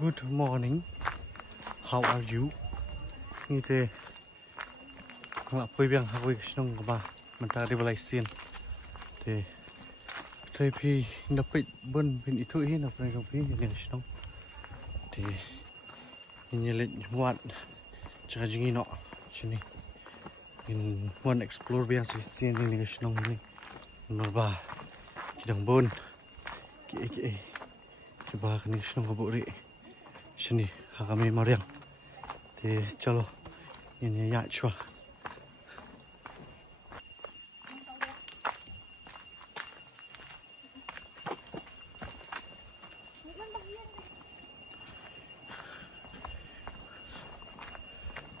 Good morning. How are you? Như thế là quay biếng quay nông của bà mình ta đi vào lại xiên thì thời phi nó bị bơn bên ít thôi nó phải gặp phía này nông thì như lệnh ngoạn chắc gì nọ chứ này mình muốn explore biếng xiên này nông này nó bà cái đồng bơn cái bà cái này nông của bộ rị sini kami mariang thì chalo ini ya chua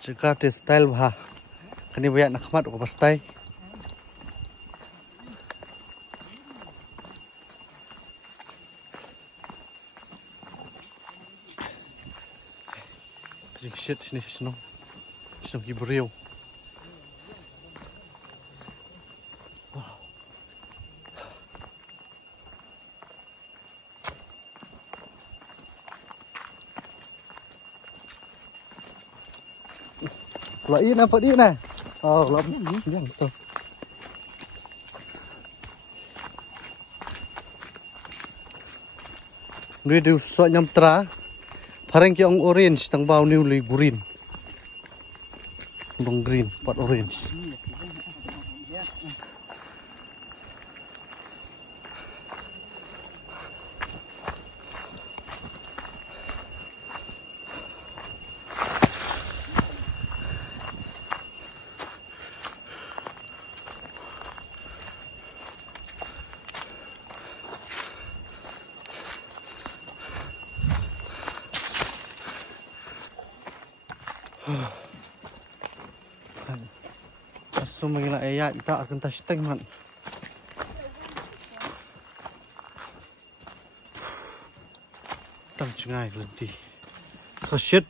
jika style bah kani banyak nak mat apa style shit sini senang kiburiu wow loại nào đi này lắm nhang tuh nuôi điều soạn nhâm tra parang ki ang orange tang baw new li green. Bang green pot orange. So mengira ayat kita akan tasting man. Tang cengai lenti. So shit.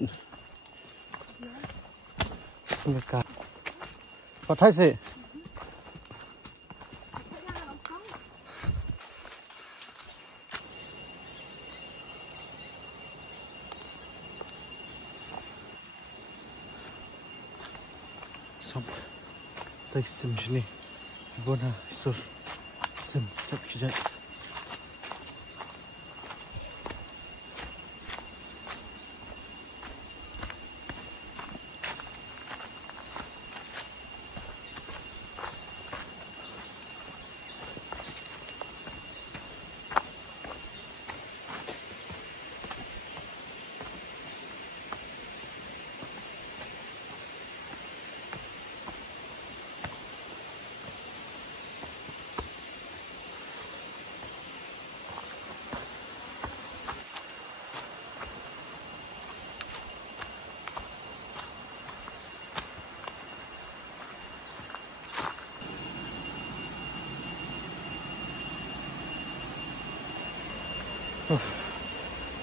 Mereka. Có thấy gì? Tay sim sini, bona sur sim tak kizat.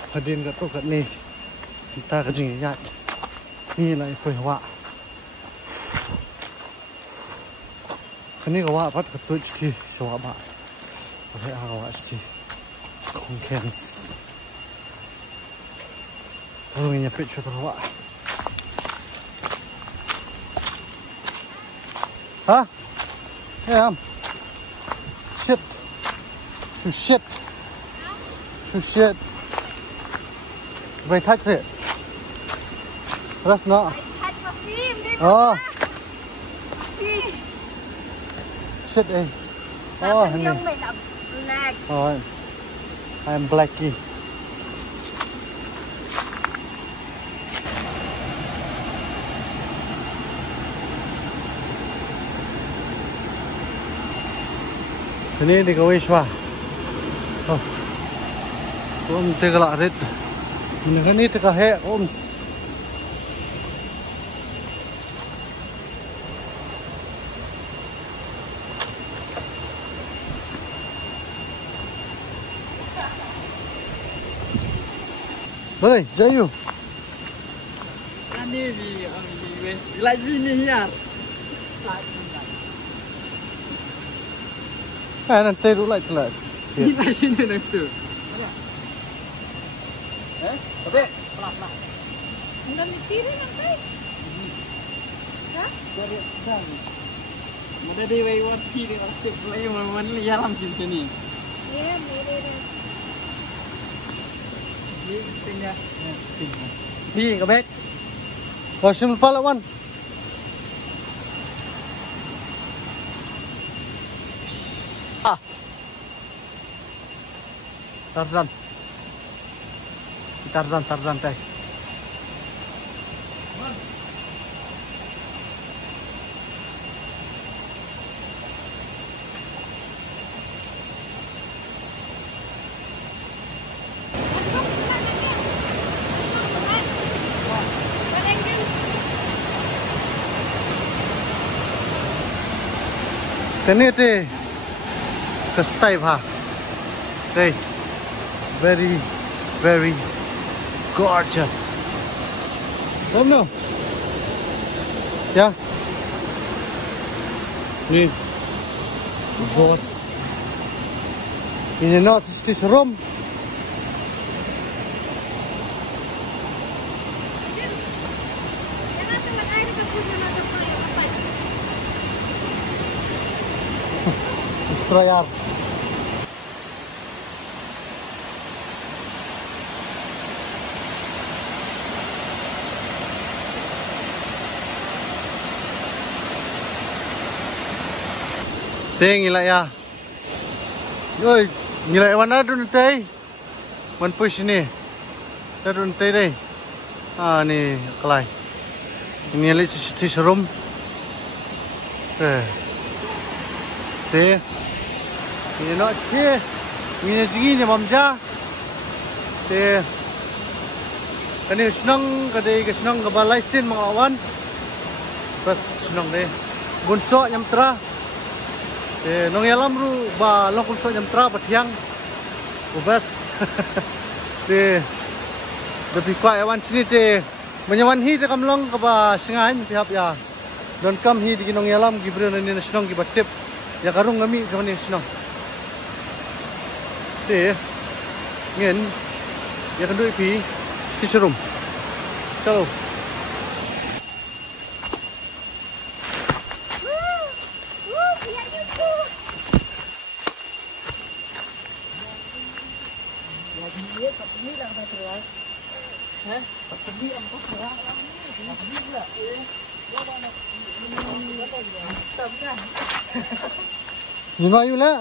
Hadirin kat tu kat ni kita kerja ya ni lah ikut awak ni awak pat kat tu jadi awak ba boleh awak jadi kongens kalau ni nyapit cuba awak ha ya shit shit Vậy thách gì? Rất nọ. Shit đi. Hình như mình là black. Rồi. I'm Blackie. Ini di kawis wah. Om tega lah red. Ini teka he oms. Boleh, jayu. Ini lagi ni ya. Nanti dulu lagi telat. Ini sini nanti. Tapi pelan-pelan. Anda litirin nanti. Hah? Dari dan. Mudah di wayward kiri pasti mulai mulai jalan sini. Iya, mirip. Tinggal. Đi các bé. Rồi xin phá lại one. Tarzan. Tarzan teh. Cái này thì cái style ha. Đây. Very, very gorgeous. Đúng không? Yeah. Ni. Boss. Ini no sistis room. Destroyer. Teh ngilai ya. Oi, ngilai mana dun teh? Man push ni. Dun teh deh. Ah ni kelai. Ini lihat sistis room. Teh. Ini nak teh. Ini segini mamja. Teh. Kani senang kadai senang kebalai sin mengawan. Pas senang deh. Bunsok yang terah. Nong yalam ru ba long kulso jam tra batiang ubas te depi kwa awan sini te menyawan hi te kamlong ka ba singain pihap ya don kam hi di nong yalam gibren ni nasionong gi batip ya karung ngami joni nasionong te ngen ya kendui pi sisurum chalo Gimana lah?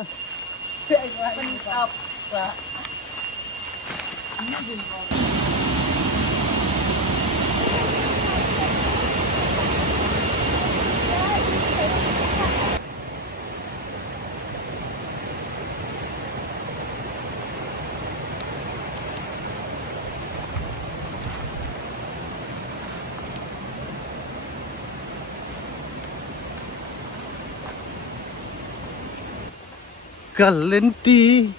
Kalenti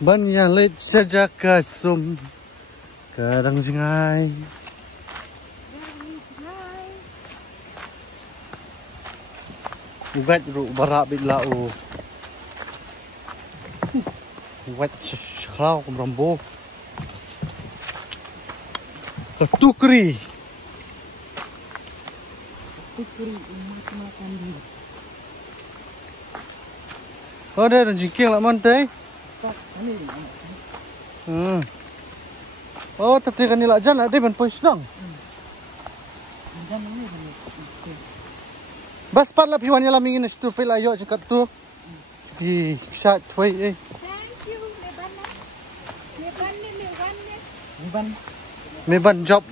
banyalit saja kasum kadang singai ubat ru barak bila u ubat kalau kumrambo tukri makan di. Oh, đây là jingking lại món tây. Oh, tapi kan ni lah jan ada ban pois dong. Bas pat lah piwan yalam ingin stu fil ayo cekat tu. Gi sat wei eh. Thank you, Meban job.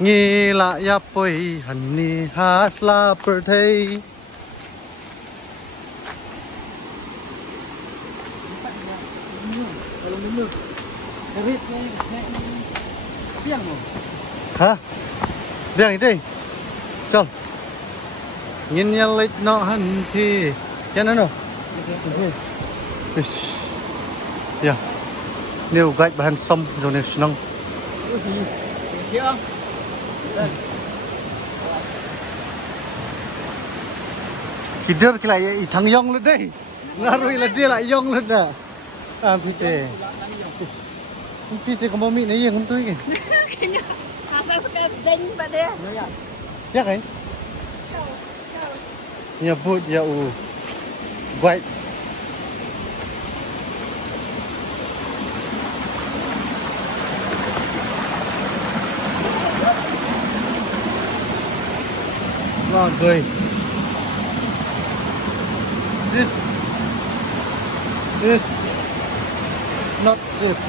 Ngi la ya poi han ni has la per thei. Hả? Đang đi. Chào. Nhìn nhận lịch nó hẳn thì cho nó nào. Yeah. Nếu gạch bà hẳn xong rồi nè nông. Kider kila ya thằng yong lên đây. Ngarui là dia lại yong lên nè. À thì Pi te kamu mi ni yang tu ke? Kayaknya asal suka deng pada. Ya kan? Ya but ya white. Wow, good. This is not safe.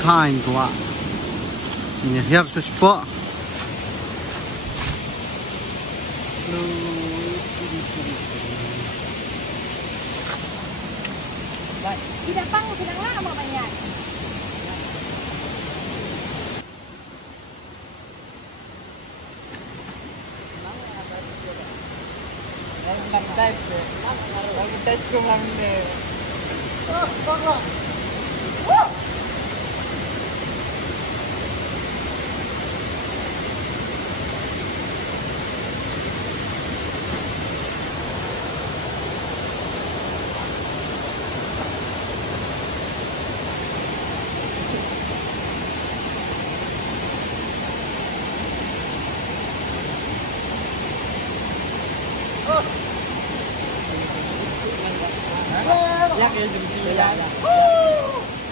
Kind quá. Nhìn hiệp số sport. Tidak pang sedang lama banyak. Ya kayak jumpi ya.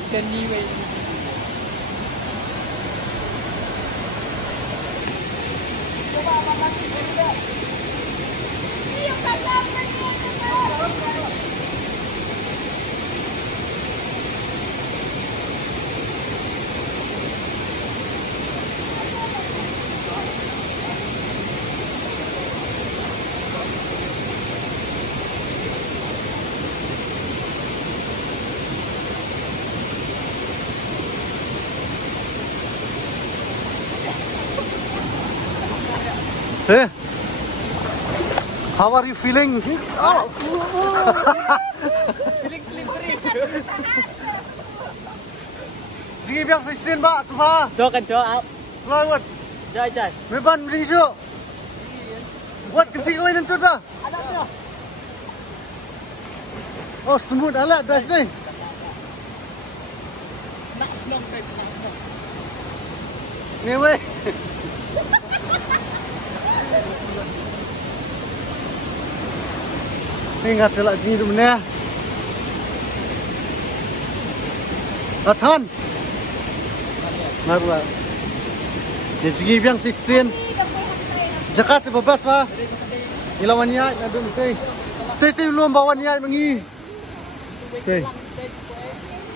Ikan niwe. Coba makan juga. Iya kakak. Hey, how are you feeling? Oh. Feeling slippery. Sige biang sa isin ba? Tuha. Do kan do out. Lawat. Jai jai. May ban rin siyo. What kan tinggal ini tu dah? Ada tu. Oh, smooth alat dah ni. Nak snow kan. Ni weh. Ingat telak sini tu mana? Athan. Marwa. Ni segi biang sisin. Jakarta bebas ba? Ilawan niat ada mesti. Tete belum bawa niat mengi. Okey.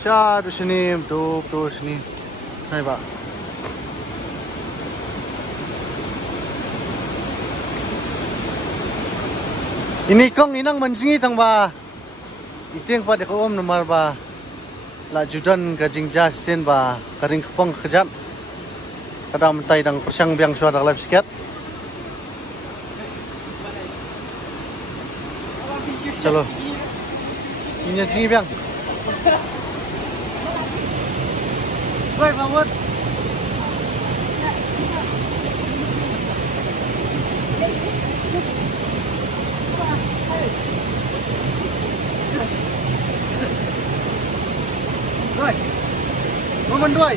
Sya tu sini, tu sini. Hai ba. Ini kong inang mensingi tang ba. Iting pada ko om nomor ba. La judan ka jingja sen ba karing kepong kejat. Kada mentai dang persang biang suara live sikit. Chalo. Ini singi biang. Baik banget. Rồi. Một mình đuôi.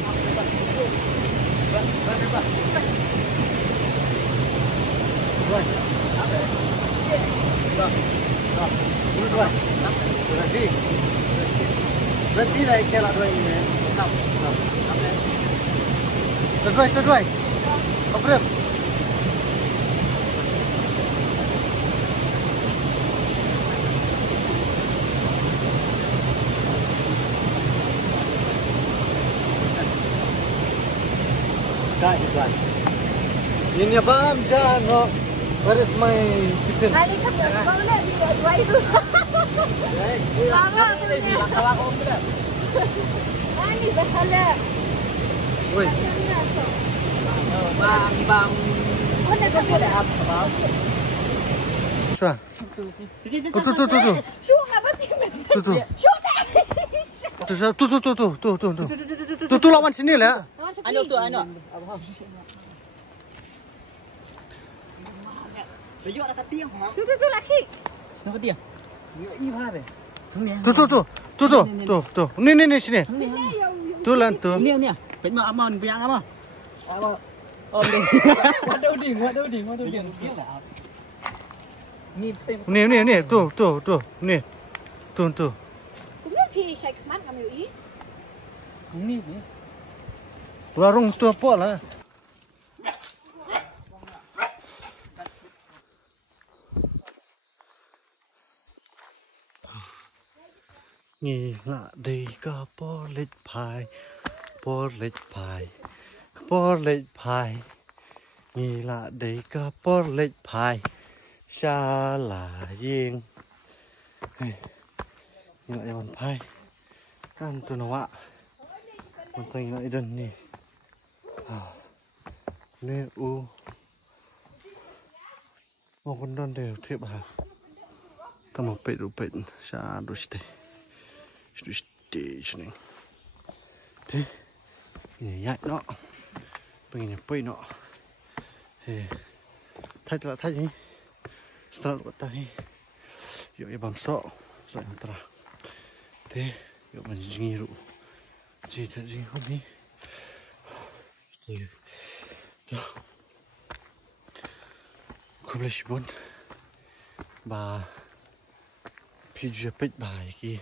Rồi. Rồi. Berhenti. Berhenti dah kelak dua ini. Sesuai. Apa? Ini apa Jano? Where is my kitchen? Ali kan nggak suka udah dua itu. Lama tuh ini. Ali bahala. Woi. Bang. Oh, nak ada apa? Coba. Tuh. Syuk apa tiba? Tuh. Syuk. Tuh lawan sini lah. Ano tu ano? Bây giờ là tập tiếng hả? Tu laki. Nó có tiếng. Y pha rồi. Thằng nè. tuh. Nih sini. Tuh lan tuh. Nè. Phải mà amon biang ama. Đi. Waduh ding. Ni xem. Nih, tuh. Nih. Tuh. Kemudian pi saya keman kami i. Ni. Warung tuh apa lah? Nhìn lại đây có bó lệch phai. Nhìn lại đây có bó lệch phai. Xa là yên. Nhìn lại bàn phai. Ăn tụi nó ạ. Mình tình lại đơn nè. Nè u. Một con đơn đều thiệp hả? Ta một bệt. Xa đôi chứ này. Thế nhìn nhạy nó bây giờ bơi nó thì thay gì sao lại thay dụ như bằng sọ rồi người ta thế dụ mình gì rượu gì thật gì không đi thì đó không lấy bốn bà phi duyệt bích bài kia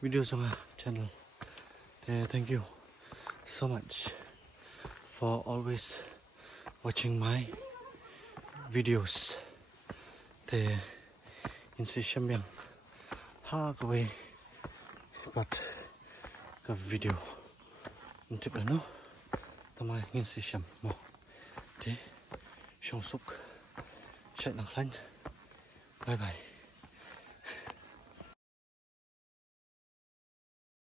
videos on our channel. Thank you so much for always watching my videos. In si xem miệng ha cái way but cái video tiếp là nó tao mai in si xem một thế xong súc chạy nặng lạnh bye bye.